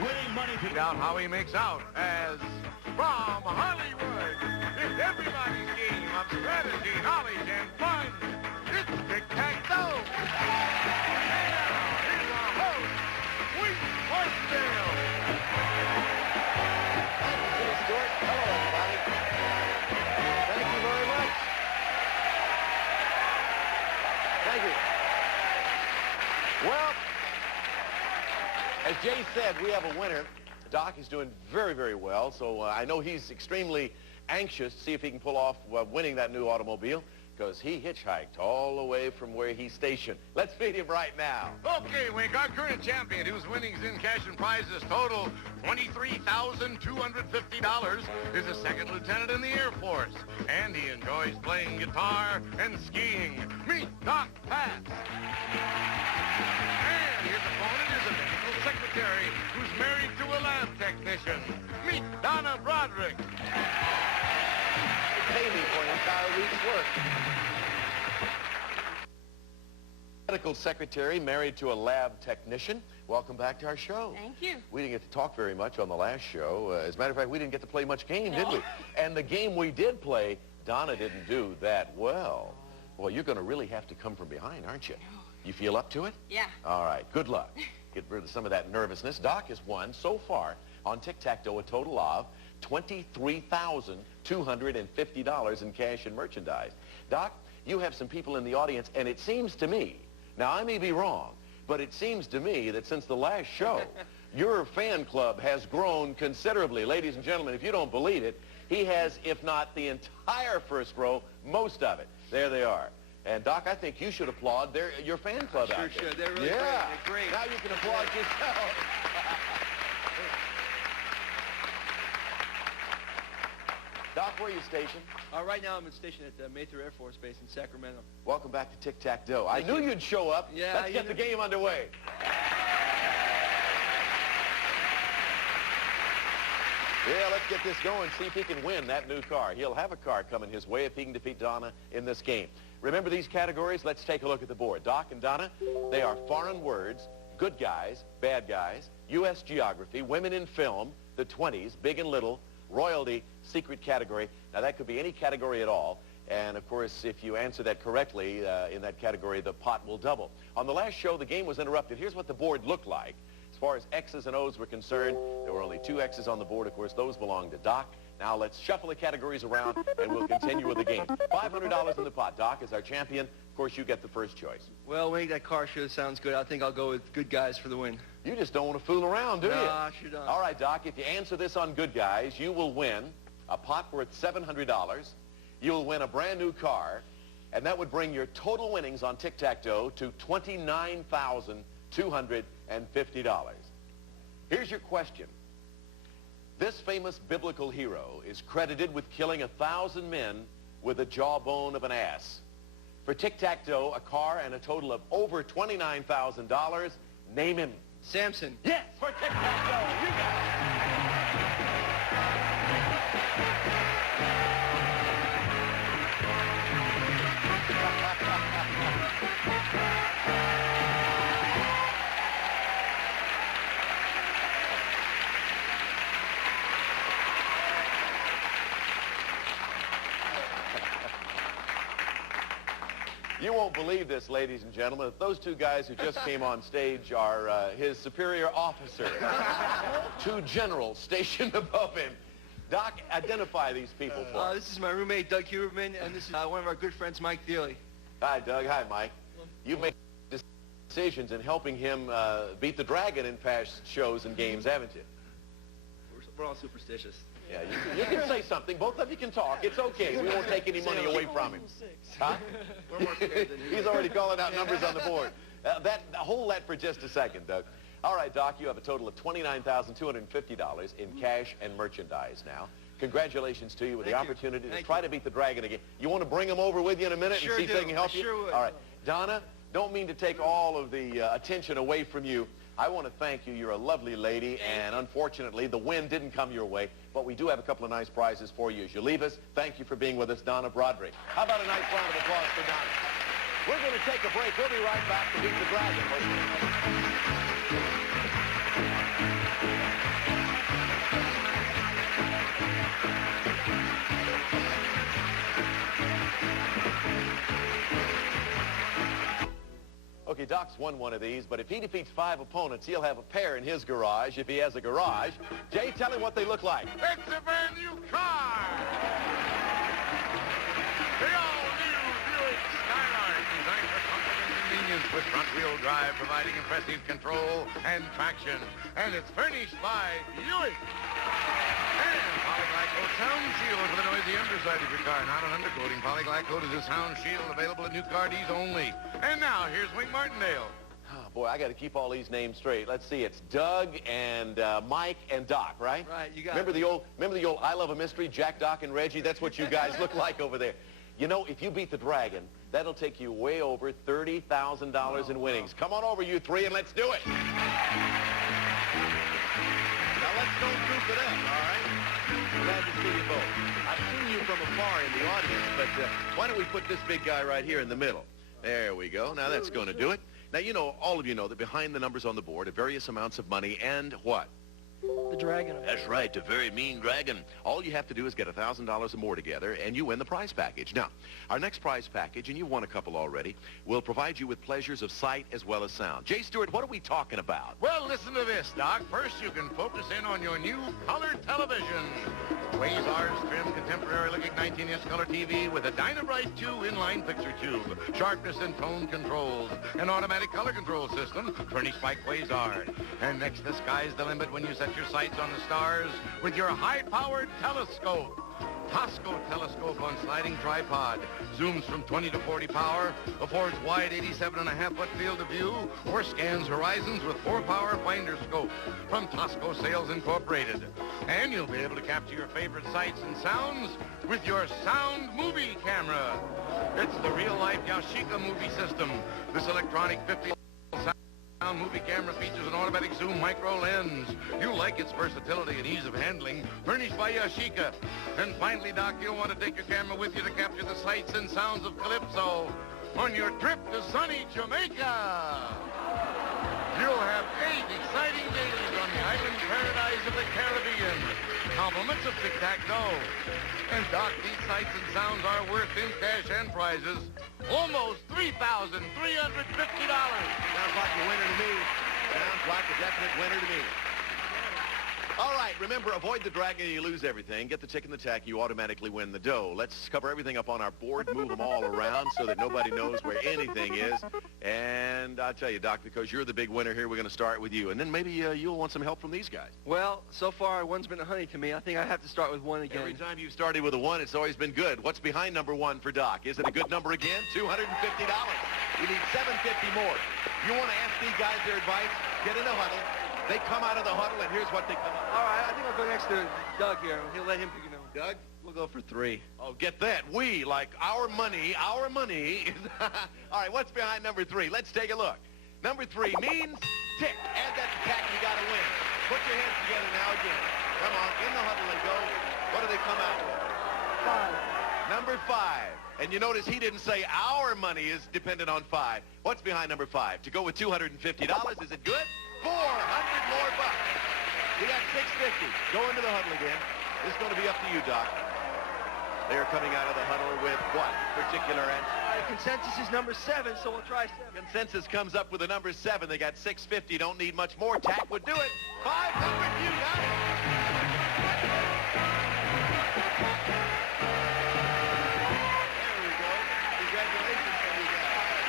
winning money. Find out how he makes out as from Hollywood. It's everybody's game of strategy, knowledge, and fun. It's tic-tac-toe. And now, here's our host, Wheat Martindale. Thank you, Stuart. Hello, everybody. Thank you very much. Thank you. Well, as Jay said, we have a winner. Doc is doing very, very well, so I know he's extremely anxious to see if he can pull off winning that new automobile, because he hitchhiked all the way from where he's stationed. Let's meet him right now. Okay, Wink, our current champion, whose winnings in cash and prizes total $23,250, is a second lieutenant in the Air Force, and he enjoys playing guitar and skiing. Meet Doc Fass. And his opponent is a medical secretary who's married to a lab technician. Meet Donna Broderick. Pay me for an entire week's work. Medical secretary married to a lab technician. Welcome back to our show. Thank you. We didn't get to talk very much on the last show. As a matter of fact, we didn't get to play much game, did we? And the game we did play, Donna didn't do that well. Well, you're going to really have to come from behind, aren't you? You feel up to it? Yeah. All right, good luck. Get rid of some of that nervousness. Doc has won so far on tic-tac-toe a total of $23,250 in cash and merchandise. Doc, you have some people in the audience, and it seems to me, now I may be wrong, but it seems to me that since the last show, your fan club has grown considerably. Ladies and gentlemen, if you don't believe it, he has, if not the entire first row, most of it. There they are. And Doc, I think you should applaud your fan club out there. Sure should. They're really great. They're great. Now you can applaud yourself. Doc, where are you stationed? Right now I'm stationed at the Mather Air Force Base in Sacramento. Welcome back to Tic-Tac-Toe. I knew you'd show up. Yeah, Let's get the game underway. Yeah, let's get this going, see if he can win that new car. He'll have a car coming his way if he can defeat Donna in this game. Remember these categories? Let's take a look at the board. Doc and Donna, they are foreign words, good guys, bad guys, U.S. geography, women in film, the 20s, big and little, royalty, secret category. Now, that could be any category at all. And, of course, if you answer that correctly in that category, the pot will double. On the last show, the game was interrupted. Here's what the board looked like. As far as X's and O's were concerned, there were only 2 X's on the board. Of course, those belong to Doc. Now, let's shuffle the categories around, and we'll continue with the game. $500 in the pot. Doc is our champion. Of course, you get the first choice. Well, Wayne, that car sure sounds good. I think I'll go with good guys for the win. You just don't want to fool around, do you? No, I sure don't. All right, Doc, if you answer this on good guys, you will win a pot worth $700. You'll win a brand new car, and that would bring your total winnings on tic-tac-toe to $29,250. Here's your question. This famous biblical hero is credited with killing 1,000 men with the jawbone of an ass. For tic-tac-toe, a car and a total of over $29,000. Name him. Samson. Yes, for tic-tac-toe. You got it. You won't believe this, ladies and gentlemen. Those 2 guys who just came on stage are his superior officer, 2 generals stationed above him. Doc, identify these people for us. This is my roommate, Doug Huberman, and this is one of our good friends, Mike Thiele. Hi, Doug. Hi, Mike. You've made decisions in helping him beat the dragon in past shows and games, haven't you? We're all superstitious. Yeah, you can say something. Both of you can talk. It's okay. We won't take any money away from him. Huh? We're more scared than you. He's already calling out numbers on the board. Hold that for just a second, Doug. All right, Doc, you have a total of $29,250 in cash and merchandise now. Congratulations to you with the opportunity to try to beat the dragon again. You want to bring him over with you in a minute and see if they can help you? Sure would. All right. Donna, don't mean to take all of the attention away from you. I want to thank you. You're a lovely lady, and unfortunately, the win didn't come your way, but we do have a couple of nice prizes for you as you leave us. Thank you for being with us, Donna Broderick. How about a nice round of applause for Donna? We're going to take a break. We'll be right back to beat the dragon. Doc's won one of these, but if he defeats 5 opponents, he'll have a pair in his garage, if he has a garage. Jay, tell him what they look like. It's a brand new car! The all-new Buick Skylark, designed for comfort and convenience with front-wheel drive, providing impressive control and traction. And it's furnished by Buick. And Polyglycode Sound Shield for the noisy underside of your car. Not an undercoating. Polyglycode is a sound shield available at new car Ds only. And now, here's Wing Martindale. Oh, boy, I got to keep all these names straight. Let's see. It's Doug and Mike and Doc, right? Right, you got remember it. Remember the old I Love a Mystery, Jack, Doc, and Reggie? That's what you guys look like over there. You know, if you beat the Dragon, that'll take you way over $30,000 in winnings. Come on over, you three, and let's do it. Now, let's don't goof it up, all right? Glad to see you both. I've seen you from afar in the audience, but why don't we put this big guy right here in the middle? There we go. Now, that's going to do it. Now, you know, all of you know that behind the numbers on the board are various amounts of money and what? The dragon. That's right, a very mean dragon. All you have to do is get $1,000 or more together, and you win the prize package. Now, our next prize package, and you've won a couple already, will provide you with pleasures of sight as well as sound. Jay Stewart, what are we talking about? Well, listen to this, Doc. First, you can focus in on your new color television. Quasar's trim, contemporary-looking 19-inch color TV with a Dynabrite 2 inline picture tube, sharpness and tone controls, an automatic color control system furnished by Quasar. And next, the sky's the limit when you set your sights on the stars with your high-powered telescope. Tosco telescope on sliding tripod. Zooms from 20 to 40 power, affords wide 87.5-foot field of view, or scans horizons with 4-power finder scope from Tosco Sales Incorporated. And you'll be able to capture your favorite sights and sounds with your sound movie camera. It's the real-life Yashica movie system. This electronic 50 sound movie camera features an automatic zoom micro lens. You like its versatility and ease of handling, furnished by Yashica. And finally, Doc, you'll want to take your camera with you to capture the sights and sounds of Calypso on your trip to sunny Jamaica. You'll have 8 exciting days on the island paradise of the Caribbean. Compliments of tic-tac-toe. And Doc, these sights and sounds are worth in cash and prizes almost $3,350. Sounds like a winner to me. Sounds like a definite winner to me. All right, remember, avoid the dragon, you lose everything. Get the tick and the tack, you automatically win the dough. Let's cover everything up on our board, move them all around so that nobody knows where anything is. And I'll tell you, Doc, because you're the big winner here, we're going to start with you. And then maybe you'll want some help from these guys. Well, so far, one's been a honey to me. I think I have to start with one again. Every time you've started with a 1, it's always been good. What's behind number 1 for Doc? Is it a good number again? $250. You need $750 more. You want to ask these guys their advice? Get in a huddle. They come out of the huddle, and here's what they come up with. All right, I think I'll go next to Doug here. He'll let him pick a number. Doug? We'll go for 3. Oh, get that. We, like our money is... All right, what's behind number 3? Let's take a look. Number 3 means tick. Add that to tack, you got to win. Put your hands together now again. Come on, in the huddle and go. What do they come out with? 5. Number 5. And you notice he didn't say our money is dependent on 5. What's behind number 5? To go with $250, is it good? 400 more bucks. We got $650. Go into the huddle again. This is going to be up to you, Doc. They're coming out of the huddle with what particular answer? Consensus is number 7, so we'll try 7. Consensus comes up with a number 7. They got $650. Don't need much more. Tack would do it. 500. You got it. There we go. Congratulations to you guys.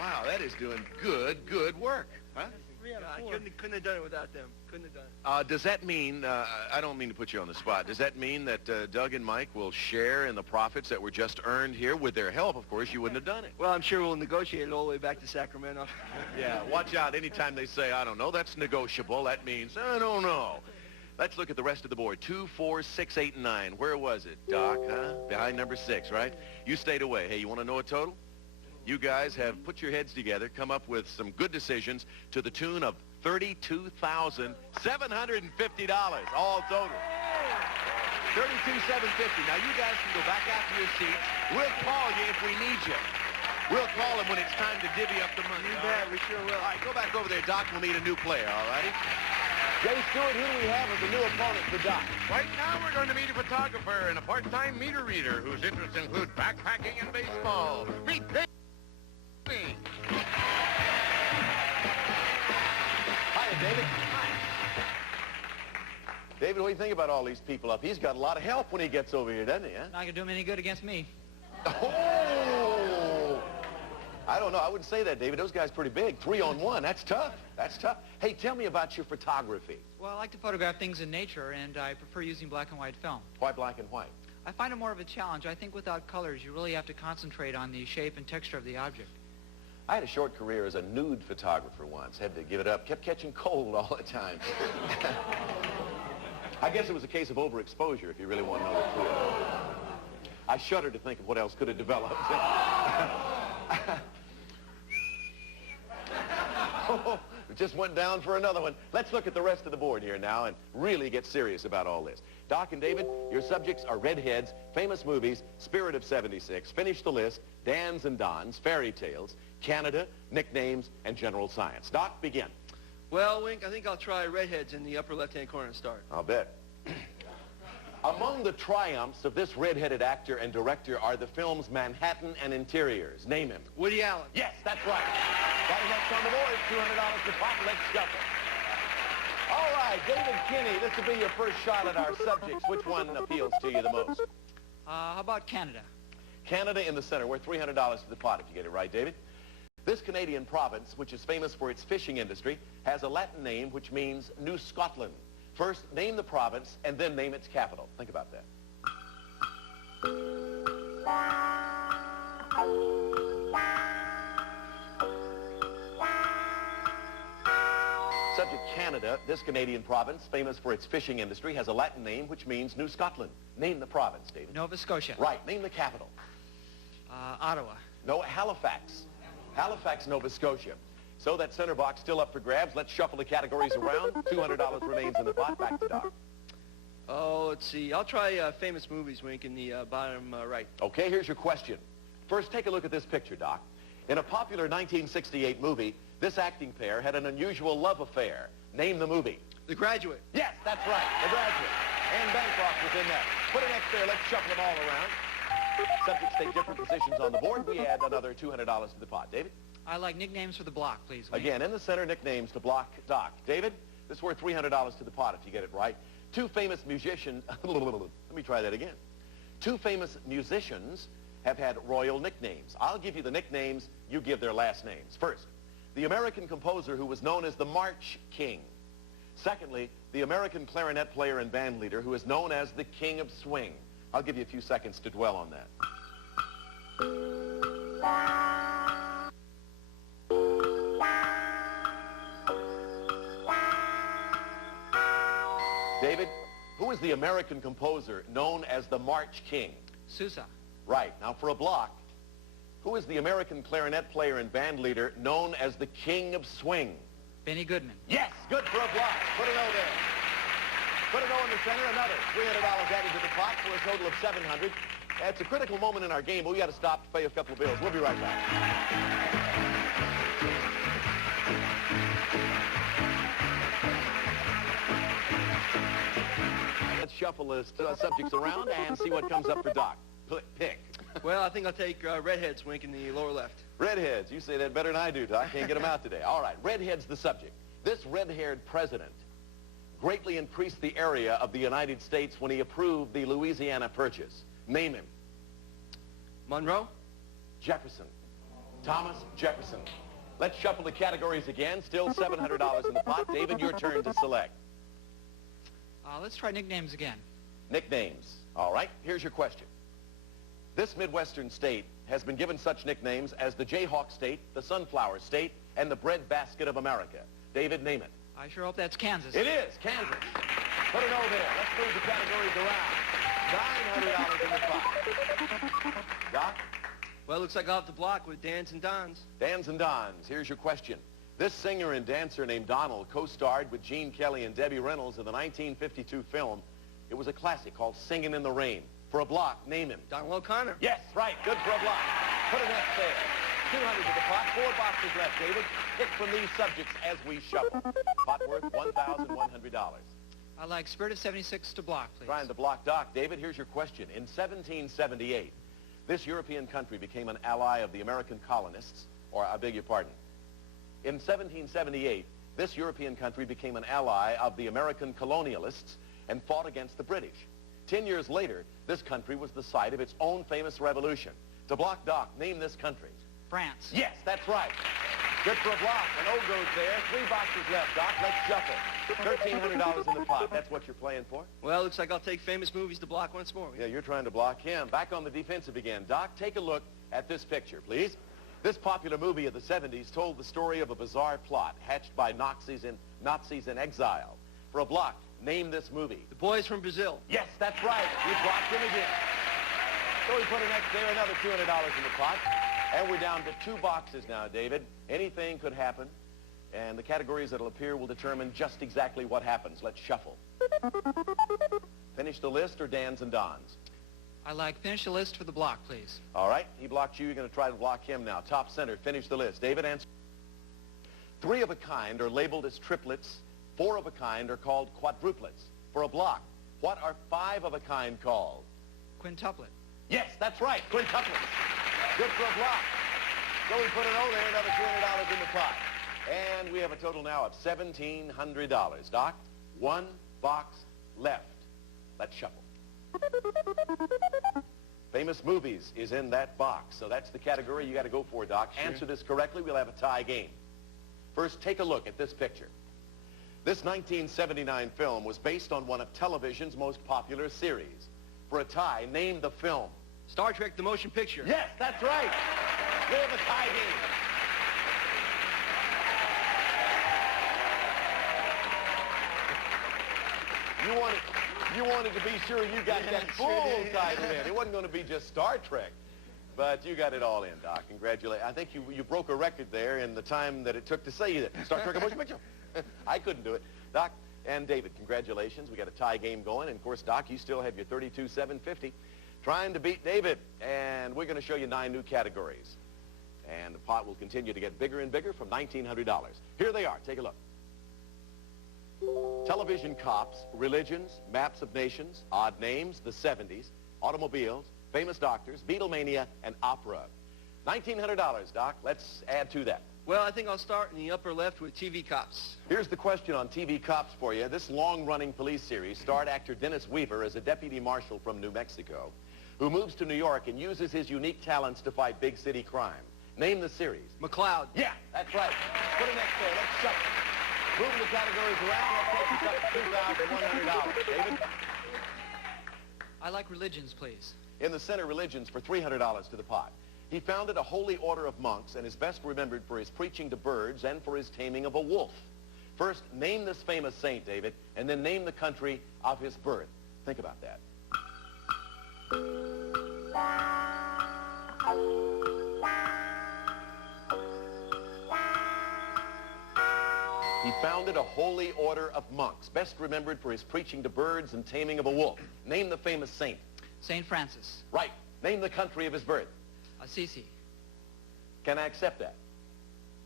Wow, that is doing good work, huh? I couldn't have done it without them. Couldn't have done it. Does that mean, I don't mean to put you on the spot, does that mean that Doug and Mike will share in the profits that were just earned here? With their help, of course, you wouldn't have done it. Well, I'm sure we'll negotiate it all the way back to Sacramento. Yeah, watch out. Anytime they say, I don't know, that's negotiable, that means, I don't know. Let's look at the rest of the board. 2, 4, 6, 8, and 9. Where was it, Doc, huh? Behind number 6, right? You stayed away. Hey, you want to know a total? You guys have put your heads together, come up with some good decisions to the tune of $32,750, all total. $32,750. Now, you guys can go back out to your seats. We'll call you if we need you. We'll call them when it's time to divvy up the money. You bet, we sure will. All right, go back over there. Doc will need a new player, all righty? Jay Stewart, who do we have as a new opponent for Doc? Right now, we're going to meet a photographer and a part-time meter reader whose interests include backpacking and baseball. Meet Dave. Hiya, David. David, what do you think about all these people up? He's got a lot of help when he gets over here, doesn't he? Huh? Not going to do him any good against me. Oh! I don't know. I wouldn't say that, David. Those guys pretty big. 3-on-1. That's tough. That's tough. Hey, tell me about your photography. Well, I like to photograph things in nature, and I prefer using black and white film. Why black and white? I find it more of a challenge. I think without colors, you really have to concentrate on the shape and texture of the object. I had a short career as a nude photographer once. Had to give it up. Kept catching cold all the time. I guess it was a case of overexposure, if you really want to know the truth. I shudder to think of what else could have developed. We just went down for another one. Let's look at the rest of the board here now and really get serious about all this. Doc and David, your subjects are redheads, famous movies, Spirit of '76, Finish the List, Dans and Dons, Fairy Tales, Canada, nicknames, and general science. Doc, begin. Well, Wink, I think I'll try redheads in the upper left-hand corner to start. I'll bet. Among the triumphs of this red-headed actor and director are the films Manhattan and Interiors. Name him. Woody Allen. Yes, that's right. Got it next on the board. $200 to pop. Let's shuffle. All right, David Kinney, this will be your first shot at our subjects. Which one appeals to you the most? How about Canada? Canada in the center. Worth $300 to the pot if you get it right, David. This Canadian province, which is famous for its fishing industry, has a Latin name which means New Scotland. First, name the province, and then name its capital. Think about that. Subject Canada, this Canadian province, famous for its fishing industry, has a Latin name which means New Scotland. Name the province, David. Nova Scotia. Right. Name the capital. Ottawa. No, Halifax. Halifax, Nova Scotia. So that center box still up for grabs. Let's shuffle the categories around. $200 remains in the pot. Back to Doc. Oh, let's see. I'll try famous movies, Wink, in the bottom right. Okay, here's your question. First, take a look at this picture, Doc. In a popular 1968 movie, this acting pair had an unusual love affair. Name the movie. The Graduate. Yes, that's right. The Graduate. And Bancroft was in that. Put an X there. Let's shuffle them all around. Subjects take different positions on the board. We add another $200 to the pot. David? I like nicknames for the block, please. Wink. Again, in the center, nicknames to block Doc. David, this is worth $300 to the pot if you get it right. Two famous musicians, let me try that again. Two famous musicians have had royal nicknames. I'll give you the nicknames, you give their last names. First, the American composer who was known as the March King. Secondly, the American clarinet player and band leader who is known as the King of Swing. I'll give you a few seconds to dwell on that. David, who is the American composer known as the March King? Sousa. Right. Now for a block, who is the American clarinet player and band leader known as the King of Swing? Benny Goodman. Yes, good for a block. Put an O there. Put an O in the center, another $300 added to the pot for a total of $700. It's a critical moment in our game, but we got to stop to pay a couple of bills. We'll be right back. Let's shuffle the subjects around and see what comes up for Doc. Pick. Well, I think I'll take redheads, Wink, in the lower left. Redheads. You say that better than I do, Doc. Can't get them out today. All right, redhead's the subject. This red-haired president greatly increased the area of the United States when he approved the Louisiana Purchase. Name him. Monroe? Jefferson. Thomas Jefferson. Let's shuffle the categories again. Still $700 in the pot. David, your turn to select. Let's try nicknames again. Nicknames. All right, here's your question. This Midwestern state has been given such nicknames as the Jayhawk State, the Sunflower State, and the Breadbasket of America. David, name it. I sure hope that's Kansas. It is, Kansas. Put an O there. Let's move the categories around. $900 in the pot. Doc? Well, it looks like I'll have to block with Dans and Dons. Dans and Dons. Here's your question. This singer and dancer named Donald co-starred with Gene Kelly and Debbie Reynolds in the 1952 film. It was a classic called Singin' in the Rain. For a block, name him. Donald O'Connor. Yes, right. Good for a block. Put an X there. 200 to the pot. 4 boxes left, David. Pick from these subjects as we shuffle. Pot worth $1,100. I like Spirit of 76 to block, please. Trying to block Doc. David, here's your question. In 1778, this European country became an ally of the American colonists, or I beg your pardon. In 1778, this European country became an ally of the American colonialists and fought against the British. 10 years later, this country was the site of its own famous revolution. To block Doc, name this country. France. Yes, that's right. Good for a block. An O goes there. 3 boxes left, Doc. Let's shuffle. $1,300 in the pot. That's what you're playing for? Well, looks like I'll take famous movies to block once more. Yeah, you're trying to block him. Back on the defensive again. Doc, take a look at this picture, please. This popular movie of the 70s told the story of a bizarre plot hatched by Nazis in exile. For a block, name this movie. The Boys from Brazil. Yes, that's right. You blocked him again. So we put an X there, another $200 in the pot. And we're down to 2 boxes now, David. Anything could happen. And the categories that will appear will determine just exactly what happens. Let's shuffle. Finish the list or Dan's and Don's? I like finish the list for the block, please. All right. He blocked you. You're going to try to block him now. Top center. Finish the list. David, answer. 3 of a kind are labeled as triplets. 4 of a kind are called quadruplets. For a block, what are 5 of a kind called? Quintuplet. Yes, that's right. Quintuplets. Good for a block. So we put an O there, another $200 in the pot. And we have a total now of $1,700. Doc, 1 box left. Let's shuffle. Famous movies is in that box. So that's the category you got to go for, Doc. Sure. Answer this correctly, we'll have a tie game. First, take a look at this picture. This 1979 film was based on one of television's most popular series. For a tie, name the film. Star Trek, the motion picture. Yes, that's right. We have a tie game. You wanted to be sure you got that full title in. It wasn't going to be just Star Trek. But you got it all in, Doc. Congratulations. I think you broke a record there in the time that it took to say that. Star Trek, a motion picture. I couldn't do it. Doc and David, congratulations. We got a tie game going. And, of course, Doc, you still have your $32,750. Trying to beat David. And we're going to show you 9 new categories. And the pot will continue to get bigger and bigger from $1,900. Here they are. Take a look. Television cops, religions, maps of nations, odd names, the 70s, automobiles, famous doctors, Beatlemania, and opera. $1,900, Doc. Let's add to that. Well, I think I'll start in the upper left with TV Cops. Here's the question on TV Cops for you. This long-running police series starred actor Dennis Weaver as a deputy marshal from New Mexico who moves to New York and uses his unique talents to fight big city crime. Name the series. McCloud. Yeah, that's right. Put an X there. Let's shuffle. Move the categories around. Let's take you up to $2,100. David? I like religions, please. In the center, religions for $300 to the pot. He founded a holy order of monks and is best remembered for his preaching to birds and for his taming of a wolf. First, name this famous saint, David, and then name the country of his birth. Think about that. He founded a holy order of monks, best remembered for his preaching to birds and taming of a wolf. Name the famous saint. St. Francis. Right. Name the country of his birth. Assisi. Can I accept that?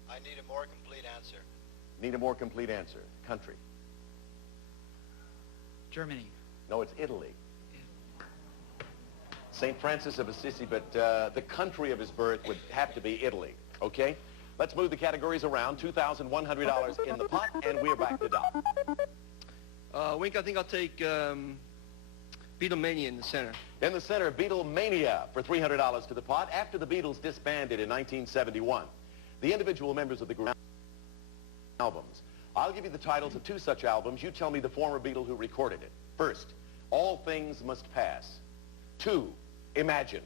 I need a more complete answer. Need a more complete answer. Country. Germany. No, it's Italy. St. Francis of Assisi, but the country of his birth would have to be Italy. Okay? Let's move the categories around. $2,100 in the pot, and we're back to Doc. Wink, I think I'll take Beatlemania in the center. In the center, Beatlemania for $300 to the pot. After the Beatles disbanded in 1971, the individual members of the group albums. I'll give you the titles of 2 such albums. You tell me the former Beatle who recorded it. First, All Things Must Pass. 2, Imagine.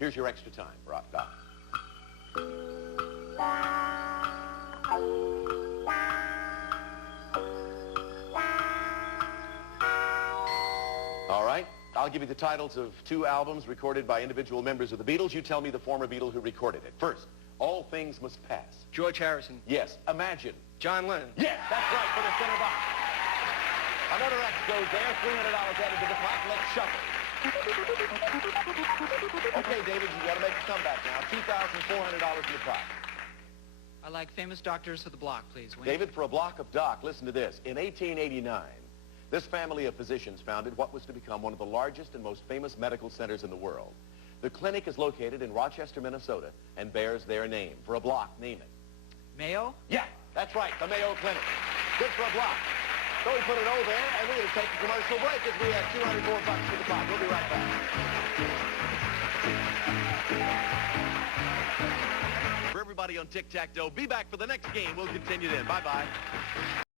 Here's your extra time, Doc. All right. I'll give you the titles of 2 albums recorded by individual members of the Beatles. You tell me the former Beatle who recorded it. First, All Things Must Pass. George Harrison. Yes. Imagine. John Lennon. Yes, that's right, for the center box. Another X goes there. $300 added to the pot. Let's shuffle. Okay, David, you got to make a comeback now. $2,400 in the pot. I like famous doctors for the block, please, Wayne. David, for a block of Doc, listen to this. In 1889, this family of physicians founded what was to become one of the largest and most famous medical centers in the world. The clinic is located in Rochester, Minnesota, and bears their name. For a block, name it. Mayo? Yeah, that's right, the Mayo Clinic. Good for a block. So we put an O there, and we're going to take a commercial break as we have $204 for the clock. We'll be right back. For everybody on Tic-Tac-Toe, be back for the next game. We'll continue then. Bye-bye.